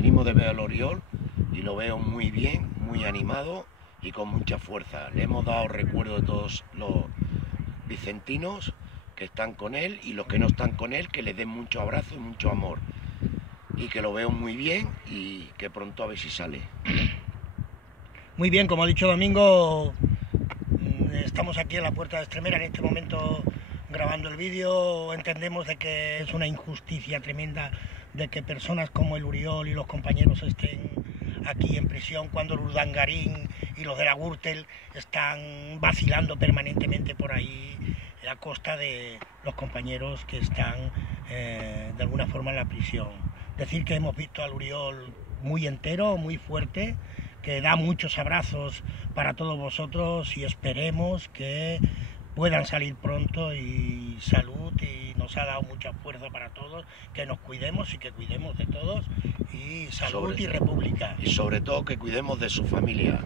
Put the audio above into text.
venimos de ver al Oriol y lo veo muy bien, muy animado y con mucha fuerza. Le hemos dado recuerdo de todos los vicentinos que están con él y los que no están con él, que les den mucho abrazo y mucho amor. Y que lo veo muy bien y que pronto a ver si sale. Muy bien, como ha dicho Domingo, estamos aquí en la Puerta de Extremera en este momento grabando el vídeo. Entendemos de que es una injusticia tremenda de que personas como el Oriol y los compañeros estén aquí en prisión cuando el Urdangarín y los de la Gürtel están vacilando permanentemente por ahí a costa de los compañeros que están de alguna forma en la prisión. Decir que hemos visto al Oriol muy entero, muy fuerte, que da muchos abrazos para todos vosotros y esperemos que puedan salir pronto y salud, y nos ha dado mucha fuerza para todos, que nos cuidemos y que cuidemos de todos y salud y república. Y sobre todo que cuidemos de su familia.